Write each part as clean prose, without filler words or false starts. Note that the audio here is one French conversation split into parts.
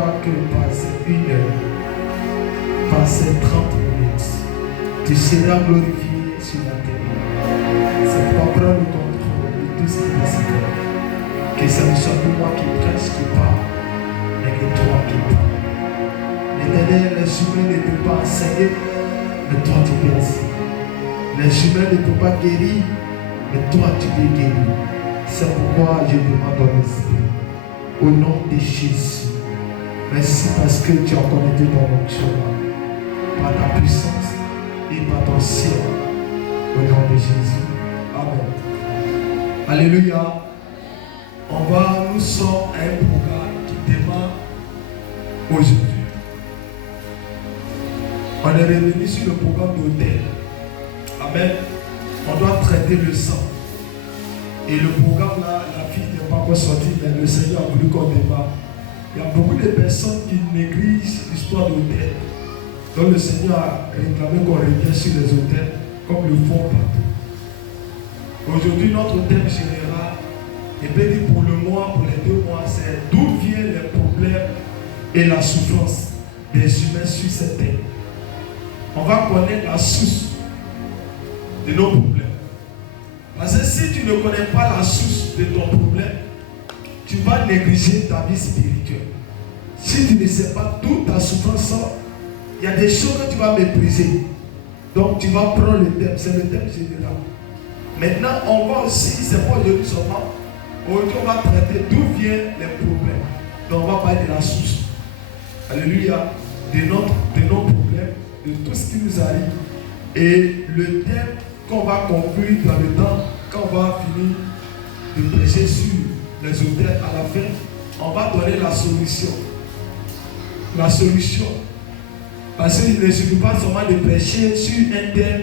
pas que passer 1 heure, passer 30 minutes, tu seras glorifié sur la terre. C'est pour prendre le contrôle de tout ce qui va se faire. Que ce ne soit plus moi qui prêche, qui parle, mais que toi qui parles. L'éternel, les humains ne peuvent pas enseigner, mais toi tu peux enseigner. Les humains ne peuvent pas guérir, mais toi tu peux guérir. C'est pourquoi je demande ton esprit. Au nom de Jésus. Merci parce que tu as connecté ton onction par ta puissance et par ton ciel. Au nom de Jésus. Amen. Alléluia. Nous sommes à un programme qui démarre aujourd'hui. On est revenu sur le programme d'hôtel. Amen. On doit traiter le sang. Et le programme là, la fille n'est pas encore sortie, mais le Seigneur a voulu qu'on démarre. Il y a beaucoup de personnes qui négligent l'histoire d'hôtel. Donc le Seigneur a réclamé qu'on revienne sur les hôtels comme le font partout. Aujourd'hui, notre thème général, et bien dit pour le mois, pour les 2 mois, c'est d'où viennent les problèmes et la souffrance des humains sur cette terre. On va connaître la source de nos problèmes. Parce que si tu ne connais pas la source de ton problème, tu vas négliger ta vie spirituelle. Si tu ne sais pas d'où ta souffrance sort, il y a des choses que tu vas mépriser. Donc tu vas prendre le thème, c'est le thème général. Maintenant, on va aussi, c'est pas aujourd'hui seulement, aujourd'hui on va traiter d'où viennent les problèmes. Donc on va parler de la source. Alléluia, de nos problèmes, de tout ce qui nous arrive. Et le thème qu'on va conclure dans le temps, quand on va finir de prêcher sur les hôtels à la fin, on va donner la solution. La solution. Parce qu'il ne suffit pas seulement de prêcher sur un thème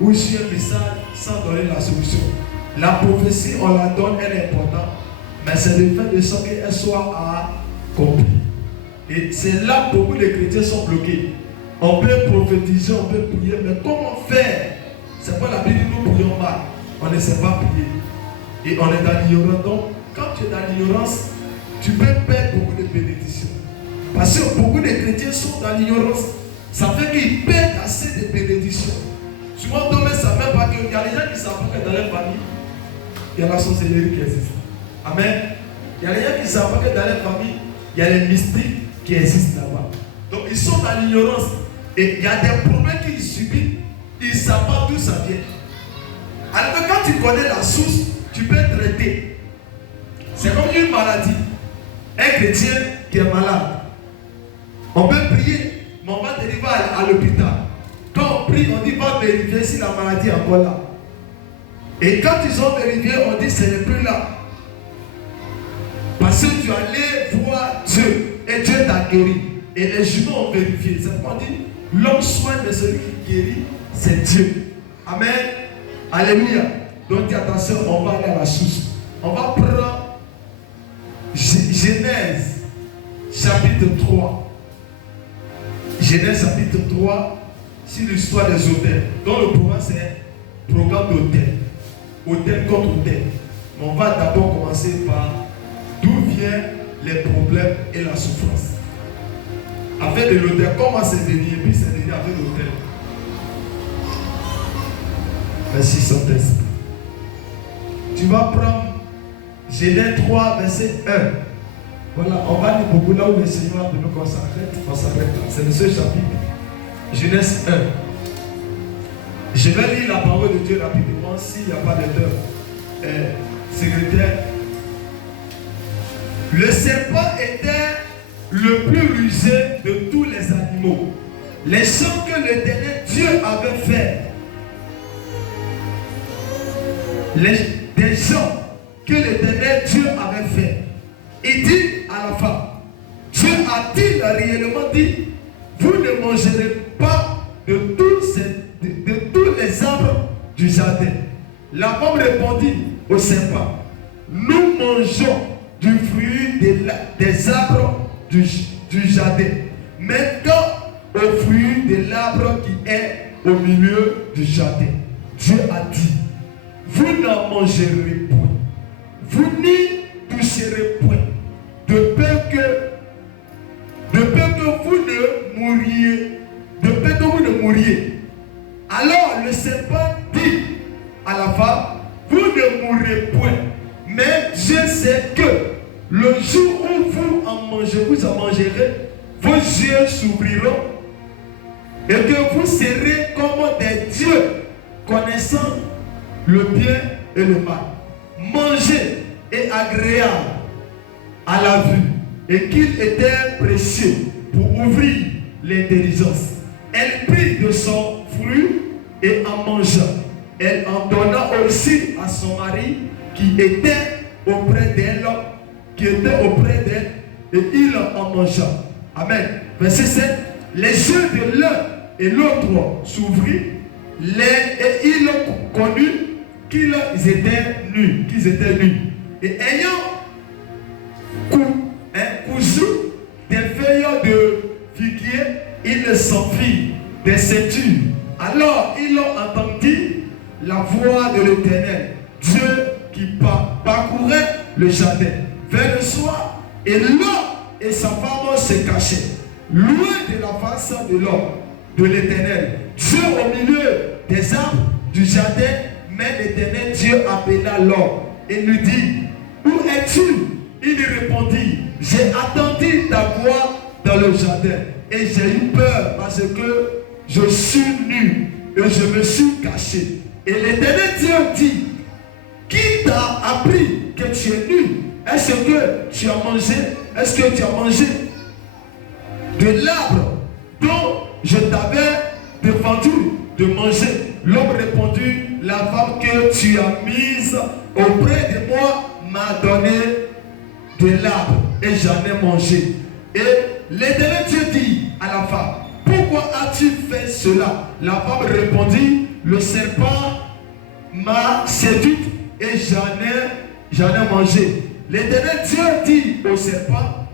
ou sur un message sans donner la solution. La prophétie, on la donne, elle est importante, mais c'est le fait de sorte qu'elle soit accomplie. Et c'est là que beaucoup de chrétiens sont bloqués. On peut prophétiser, on peut prier, mais comment faire? C'est pas la Bible dit nous prions mal. On ne sait pas prier. Et on est dans l'ignorance. Donc, quand tu es dans l'ignorance, tu peux perdre beaucoup de bénédictions. Parce que beaucoup de chrétiens sont dans l'ignorance. Ça fait qu'ils perdent assez de bénédictions. Souvent, on ne savent même pas qu'il y a des gens qui savent pas que dans leur famille, il y a la sorcellerie qui existe. Amen. Il y a des gens qui savent pas que dans leur famille, il y a les mystiques qui existent là-bas. Donc, ils sont dans l'ignorance. Et il y a des problèmes qu'ils subissent. Ils ne savent pas d'où ça vient. Alors que quand tu connais la source, tu peux traiter. C'est comme une maladie. Un chrétien qui est malade, on peut prier, mais on va dériver à l'hôpital. Quand on prie, on dit va vérifier si la maladie est encore là. Et quand ils ont vérifié, on dit ce n'est plus là. Parce que tu allais voir Dieu et Dieu t'a guéri. Et les humains ont vérifié. C'est pourquoi on dit l'homme soigne de celui qui guérit, c'est Dieu. Amen. Alléluia. Donc attention, on va aller à la source. On va prendre Genèse chapitre 3. Genèse chapitre 3 sur l'histoire des hôtels. Donc le programme c'est programme d'hôtel. Hôtel contre hôtel. Mais on va d'abord commencer par d'où viennent les problèmes et la souffrance. Avec de l'hôtel, comment c'est venu et puis c'est venu avec l'hôtel. Merci Saint-Esprit. Tu vas prendre Genèse 3, verset 1. Voilà, on va lire beaucoup là où le Seigneur a voulu qu'on s'arrête. On s'arrête là. C'est le seul chapitre. Genèse 1. Je vais lire la parole de Dieu rapidement s'il n'y a pas de secrétaire. Le serpent était le plus rusé de tous les animaux. Les choses que l'Éternel Dieu avait fait. Des gens que l'Éternel Dieu avait fait. Il dit à la femme, Dieu a-t-il réellement dit, vous ne mangerez pas de tous les arbres du jardin. La femme répondit au serpent, nous mangeons du fruit des arbres du jardin, mais non au fruit de l'arbre qui est au milieu du jardin. Dieu a dit, vous n'en mangerez point, vous n'y toucherez point, de peur que ne mourrez point. Mais Dieu sait que le jour où vous en mangerez, vos yeux s'ouvriront et que vous serez comme des dieux, connaissant le bien et le mal. Manger est agréable à la vue et qu'il était précieux pour ouvrir l'intelligence. Elle prit de son fruit et en mangea. Elle en donna aussi à son mari qui était auprès d'elle, et il en mangea. Amen. Verset 7. Les yeux de l'un et l'autre s'ouvrirent et ils connurent qu'ils étaient nus. Et ayant cousu des feuilles de figuier, ils s'enfuirent des ceintures. Alors ils ont entendu la voix de l'Éternel, Dieu qui parcourait le jardin vers le soir, et l'homme et sa femme se cachaient loin de la face de l'homme, de l'Éternel. Dieu au milieu des arbres du jardin, mais l'Éternel Dieu appela l'homme et lui dit: où es-tu? Il lui répondit: j'ai attendu ta voix dans le jardin et j'ai eu peur parce que je suis nu et je me suis caché. Et l'Éternel Dieu dit: qui t'a appris que tu es nu? Est-ce que tu as mangé? Est-ce que tu as mangé de l'arbre dont je t'avais défendu de manger? L'homme répondit: la femme que tu as mise auprès de moi m'a donné de l'arbre et j'en ai mangé. Et l'Éternel Dieu dit à la femme: pourquoi as-tu fait cela? La femme répondit: le serpent m'a séduite et j'en ai mangé. L'Éternel Dieu dit au serpent: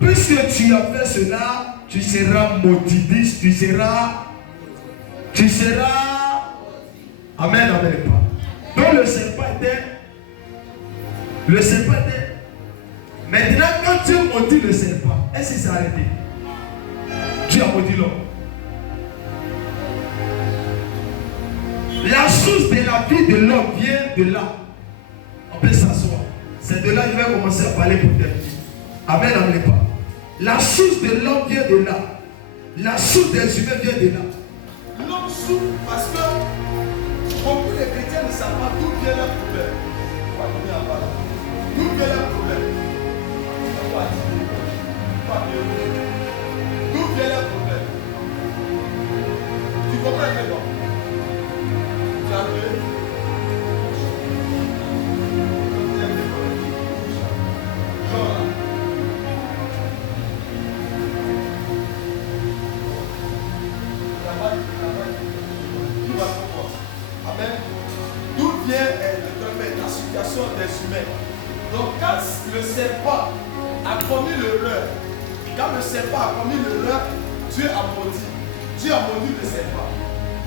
puisque tu as fait cela, tu seras maudit. Tu seras. Amen, amen. Donc le serpent était. Maintenant, quand Dieu maudit le serpent, est-ce qu'il s'est arrêté? Dieu a maudit l'homme. La source de la vie de l'homme vient de là. On peut s'asseoir. C'est de là qu'il va commencer à parler pour terminer. Amen, amen. La source de l'homme vient de là. La source des humains vient de là. L'homme souffre parce que beaucoup de chrétiens ne savent pas d'où vient leur problème. D'où vient leur problème? D'où vient leur problème? Tu comprends maintenant? Tu as vu? Amen. D'où vient la situation des humains? Donc quand le serpent a commis l'erreur, Dieu a maudit. Dieu a maudit le serpent.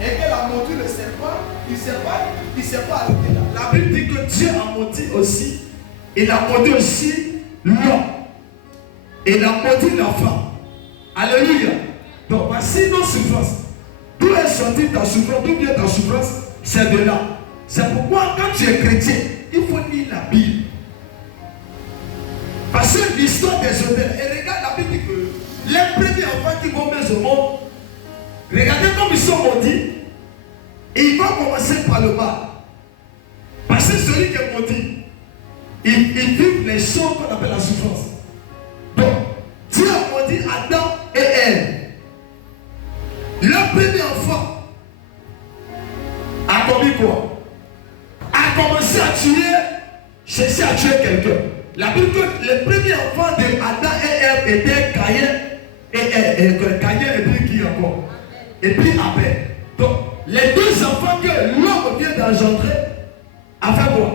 Et qu'elle a maudit le serpent, il ne s'est pas arrêté là. La Bible dit que Dieu a maudit aussi. Il a maudit aussi l'homme. Il a maudit la femme. Alléluia. Donc voici nos souffrances. D'où est sortie ta souffrance? D'où vient ta souffrance? C'est de là. C'est pourquoi quand tu es chrétien, il faut lire la Bible. Parce que l'histoire des hôtels, et regarde la Bible dit que les premiers enfants qui vont mettre au monde, regardez comme ils sont maudits. Et ils vont commencer par le mal. Parce que celui qui est maudit, il vit les choses qu'on appelle la souffrance. Donc, Dieu a maudit Adam et Ève. Le premier enfant a commis quoi? A commencé à tuer, chercher à tuer quelqu'un. La Bible dit que les premiers enfants de Adam et Ève étaient Caïn et puis qui encore? Et puis Abel. Donc, les deux enfants que l'homme vient d'engendrer, a fait quoi?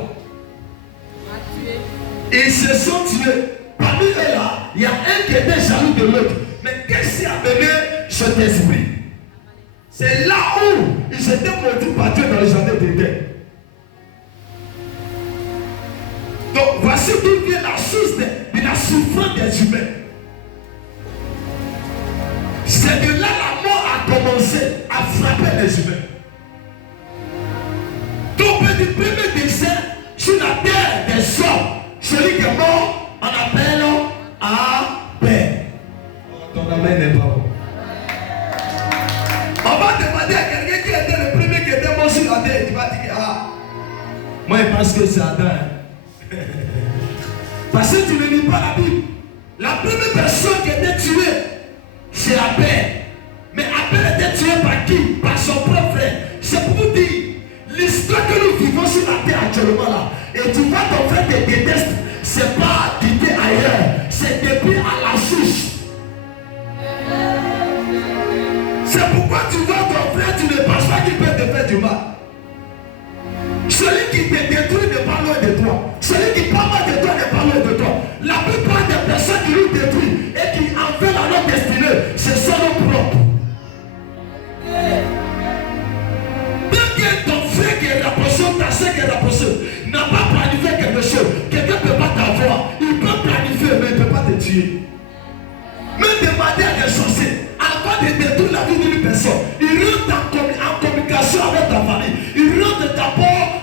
Ils se sont tués. Parmi eux là, il y a un qui était jaloux de l'autre. Mais qu'est-ce qui a amené cet esprit? C'est là où ils étaient maudits par Dieu dans le jardin d'Éden. Donc voici d'où vient la source de la souffrance des humains. C'est de là la mort a commencé à frapper les humains. Donc du premier décès Moi, je pense que c'est Adam. Parce que tu ne lis pas la Bible. La première personne qui était tuée, c'est Abel. Mais Abel était tué par qui? Par son propre frère. C'est pour vous dire, l'histoire que nous vivons sur la terre actuellement là, et tu vois ton frère te déteste, c'est pas quitté ailleurs, c'est depuis à la source. C'est pourquoi tu vois ton frère, tu ne penses pas qu'il peut te faire du mal. Celui qui te détruit n'est pas loin de toi. Celui qui parle mal de toi n'est pas loin de toi. La plupart des personnes qui nous détruisent et qui en veulent à notre destinée, ce sont nos propres. Dès que ton frère qui est rapproché, ta soeur qui est rapprochée, n'a pas planifié quelque chose, quelqu'un ne peut pas t'avoir. Il peut planifier, mais il ne peut pas te tuer. Même demander à des sorciers, avant de détruire la vie d'une personne, il rentre en communication avec ta famille. Il rentre d'abord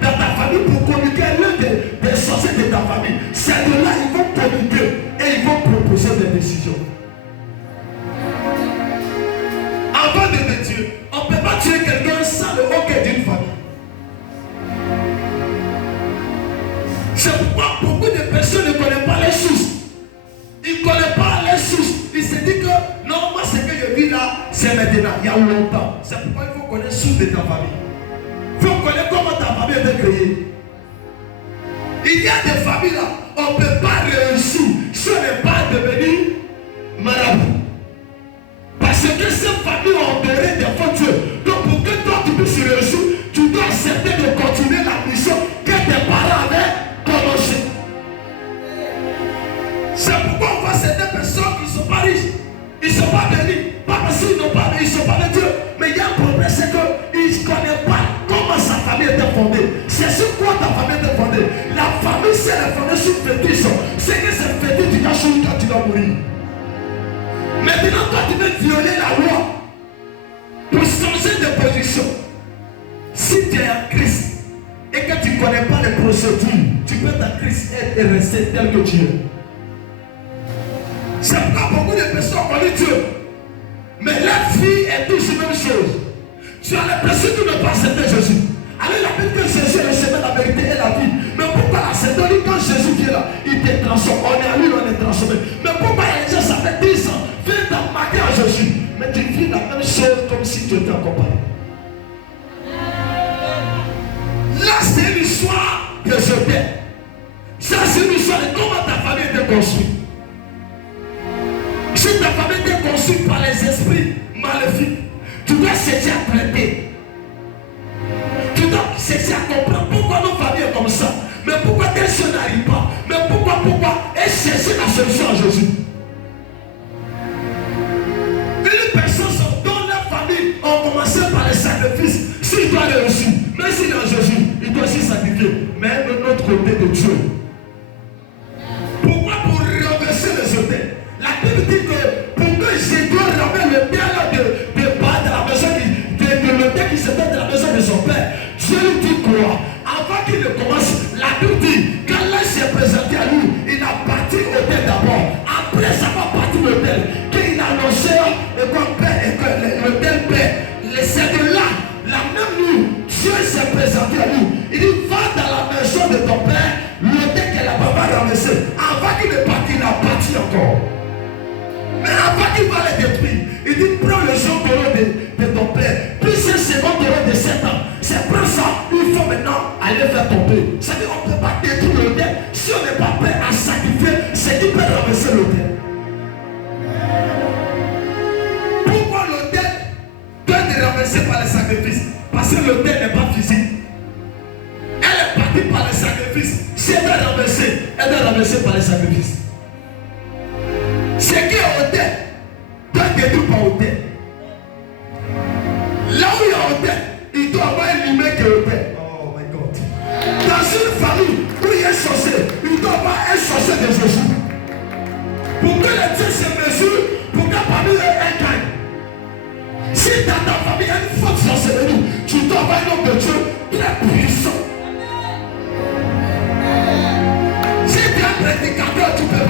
dans ta famille pour communiquer l'un des sorciers de ta famille. C'est de là ils vont communiquer et ils vont proposer des décisions. Avant de te tuer, on ne peut pas tuer quelqu'un sans le hockey d'une famille. C'est pourquoi beaucoup de personnes ne connaissent pas les sources. Ils ne connaissent pas les sources. Ils se disent que non, moi ce que je vis là, c'est maintenant, il y a longtemps. C'est pourquoi il faut connaître les sources de ta famille. Il faut connaître comment ta famille a été créée. Il y a des familles là, on ne peut pas réussir si on n'est pas devenu marabout. Parce que ces familles ont adoré des faux dieux. Donc pour que toi tu puisses réussir, tu dois accepter de continuer la mission que tes parents avaient commencé. C'est pourquoi on voit certaines personnes qui ne sont pas riches. Ils ne sont pas bénis. Pas parce qu'ils n'ont pas, ils ne sont pas de Dieu. Mais il y a un problème, c'est qu'ils ne connaissent pas comment sa famille était fondée. C'est sur quoi ta famille était fondée. La famille, si elle est fondée sur fétiche, c'est que c'est fétiche, tu dois choisir quand tu dois mourir. Maintenant, toi, tu veux violer la loi pour changer de position. Si tu es en Christ et que tu ne connais pas les procédures, tu peux être en Christ et rester tel que tu es. C'est pourquoi beaucoup de personnes connaissent Dieu. Mais la vie est toujours la même chose. Tu as l'impression que tu ne pas accepter Jésus. Alors la Bible que Jésus est le chemin, la vérité et la vie. Mais pourquoi l'accepter? Quand Jésus vient là, il te transforme. On est à lui, on est transformé. Mais pourquoi il y a des gens, ça fait 10 ans, 20 ans, marqué à Jésus. Mais tu vis la même chose comme si tu étais accompagné. Là, c'est une histoire de jeter. Ça, c'est une histoire de comment ta famille était construite. Si ta famille est construite par les esprits maléfiques, tu dois chercher à traiter. Tu dois chercher à comprendre pourquoi nos familles sont comme ça. Mais pourquoi telle chose n'arrive pas. Mais pourquoi et chercher la solution à Jésus. Une personne dont la famille ont commencé par les sacrifices, s'il doit réussir, même s'il est en Jésus, il doit aussi sacrifier. Mais de notre côté de Dieu. Pourquoi? Pour renverser les autels. La Bible dit que pour que je dois ramener le père de la maison de l'autel qui se fait de la maison de son père, Dieu lui dit quoi? Avant qu'il ne commence, la Bible dit, quand l'un s'est présenté à lui, il a parti l'autel d'abord. Après ça va partir l'autel. Qu'il a annoncé et qu'on paie et que l'autel paie. C'est de là, la même nuit, Dieu s'est présenté à lui. Il dit, va dans la maison de ton père, l'autel que la papa a ramassé. Avant qu'il ne parte, il a parti encore. Mais avant qu'il va les détruire, il dit prends le second taureau de ton père. Puis ce second taureau de 7 ans, c'est prends ça, il faut maintenant aller faire tomber. C'est-à-dire qu'on ne peut pas détruire l'autel si on n'est pas prêt à sacrifier ce qui peut ramasser l'autel. Pourquoi l'autel doit être ramassé par les sacrifices? Parce que l'autel n'est pas physique. Elle est partie par les sacrifices. Si elle est ramassée par les sacrifices. Ce qui est hôtel doit être détruit par hôtel. Là où il y a hôtel, il doit avoir un lumière qui est hôtel. Oh my God. Dans une famille où il y a un sorcier, il doit avoir un sorcier de Jésus. Pour que les dieux se mesurent, pour que parmi eux un gagne. Si dans ta famille il y a une forte sorcellerie, tu dois avoir un homme de Dieu très puissant. Si tu es un prédicateur, tu peux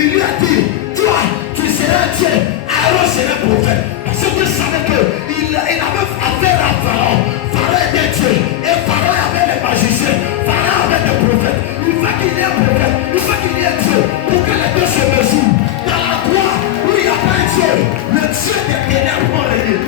il lui a dit, toi, tu seras Dieu, Aaron sera prophète. Parce que vous savez qu'il avait affaire à Pharaon. Pharaon était Dieu, et Pharaon avait les magiciens, Pharaon avait des prophètes. Il faut qu'il y ait un prophète, il faut qu'il y ait Dieu, pour que les deux se mesurent. Dans la croix, où il n'y a pas un Dieu, le Dieu des ténèbres va régner.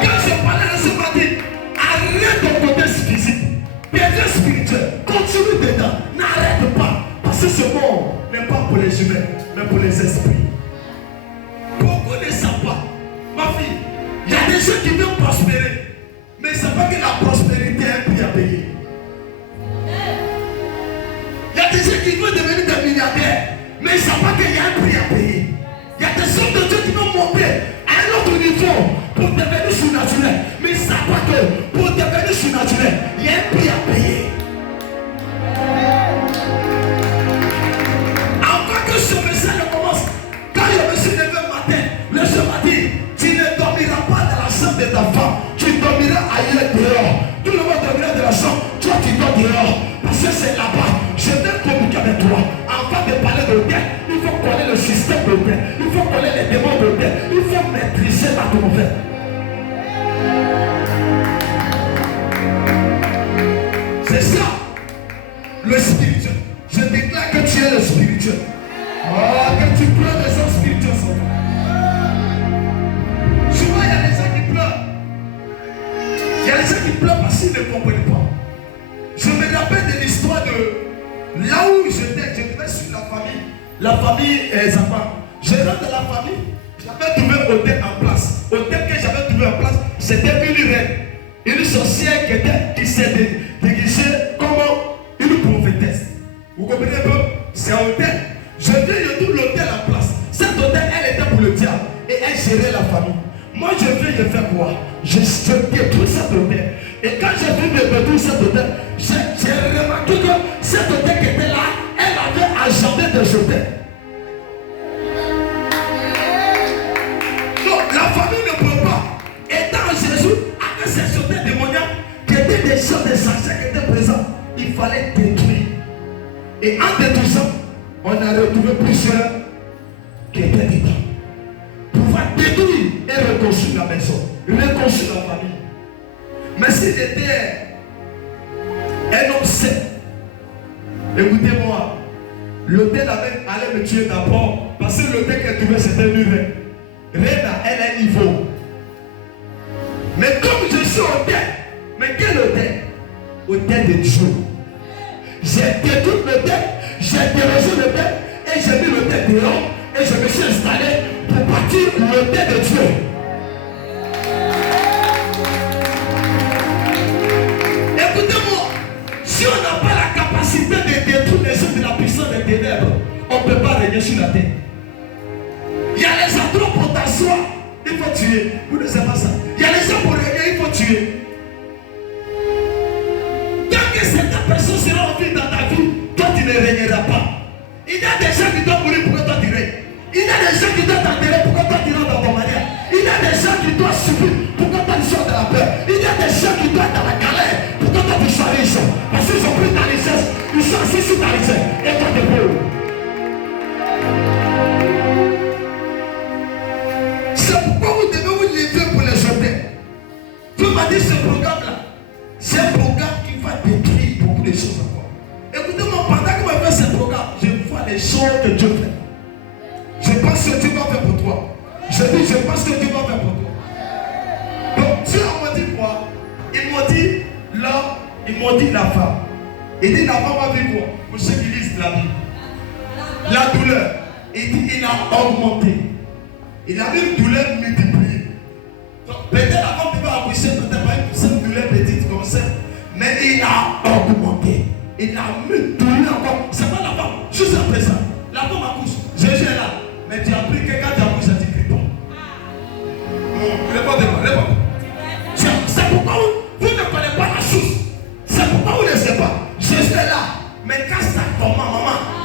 Quand je parlais de ce matin, arrête ton côté physique, bien spirituel, continue dedans, n'arrête pas. Parce que ce monde n'est pas pour les humains, mais pour les esprits. Beaucoup ne savent pas. Ma fille, il y a des gens qui veulent prospérer, mais ils ne savent pas que la prospérité a un prix à payer. Il y a des gens qui veulent devenir des milliardaires, mais ils ne savent pas qu'il y a un prix à payer. Il y a des hommes de Dieu qui vont monter à un autre niveau pour devenir surnaturel, mais ils ne savent pas que pour devenir surnaturel, il y a un prix à payer. Ce message commence quand je me suis levé le matin. Le soir m'a dit, tu ne dormiras pas dans la chambre de ta femme, tu dormiras ailleurs dehors. Tout le monde dormira dans la chambre, toi tu dors dehors. Parce que c'est là-bas. Je vais communiquer avec toi. Avant de parler de Dieu, il faut connaître le système de Dieu. Il faut connaître les démons de Dieu. Il faut maîtriser l'atmosphère. C'est ça, le spirituel. Je déclare que tu es le spirituel. Oh, que tu pleures des gens spirituels sur toi. Souvent, il y a des gens qui pleurent. Il y a des gens qui pleurent parce qu'ils ne comprennent pas. Je me rappelle de l'histoire de là où j'étais. Je devais suivre la famille Zappa. Je rentre de la famille. J'avais trouvé un hôtel en place. L'hôtel que j'avais trouvé en place, c'était une reine. Une sorcière qui s'est déguisée comme une prophétesse. Vous comprenez un peu? C'est un hôtel. Je viens de tout l'hôtel en place. Cet hôtel, elle était pour le diable. Et elle gérait la famille. Moi, je viens de faire quoi? Je détruis cet hôtel. Et quand j'ai vu de détruire cet hôtel, j'ai remarqué que cet hôtel qui était là, elle avait agendé des hôtels. Donc, la famille ne peut pas. Et dans Jésus, avec ces hôtels démoniaques, qui étaient des gens, des sorciers qui étaient présents, il fallait détruire. Et en détruisant, on a retrouvé plusieurs qui étaient dedans. Pouvoir détruire et reconstruire la maison, reconstruire la famille. Mais s'il était un homme sain, écoutez-moi, l'hôtel allait me tuer d'abord parce que l'hôtel qu'elle trouvait c'était une reine. Reine à elle est niveau. Mais comme je suis hôtel, mais quel hôtel? Hôtel de Dieu. J'ai détruit l'hôtel. J'ai dérogé le thème et j'ai mis le thème dehors et je me suis installé pour bâtir le thème de Dieu. Écoutez-moi, si on n'a pas la capacité de détruire les œuvres de la puissance des ténèbres, on ne peut pas régner sur la terre. Il y a les endroits pour t'asseoir, il faut tuer. Vous ne savez pas ça. Il y a les gens pour régner, il faut tuer. Tant que certaines personnes seront en vie dans ta vie, toi tu ne régneras pas. Il y a des gens qui doivent mourir pour que toi tu règnes. Il y a des gens qui doivent t'enterrer pour que toi tu rentres dans ton manière. Il y a des gens qui doivent subir pour que toi tu sors de la peur. Il y a des gens qui doivent être dans la galère pour que toi tu sois riche. Parce qu'ils ont pris ta richesse, ils sont assis sur ta richesse et toi tu es pauvre. C'est pourquoi vous devez vous lever pour les jeter. Dieu m'a dit ce programme-là, c'est un programme qui va détruire beaucoup de choses encore. Écoutez-moi, pendant que je fais ce programme, je vois les choses que Dieu fait. Je pense que Dieu va faire pour toi. Je dis, je pense que Dieu va faire pour toi. Donc Dieu m'a dit quoi? Il m'a dit l'homme, il m'a dit la femme. Il dit la femme a vu quoi? Pour ceux qui lisent la Bible. La douleur. Il dit il a augmenté. Il a une douleur multipliée. Donc peut-être la femme devait accoucher, peut-être pas une douleur petite comme ça. Mais il a augmenté. Il a mis douleur encore. C'est pas la femme. Juste à présent. La femme accouche. Jésus est là. Mais tu as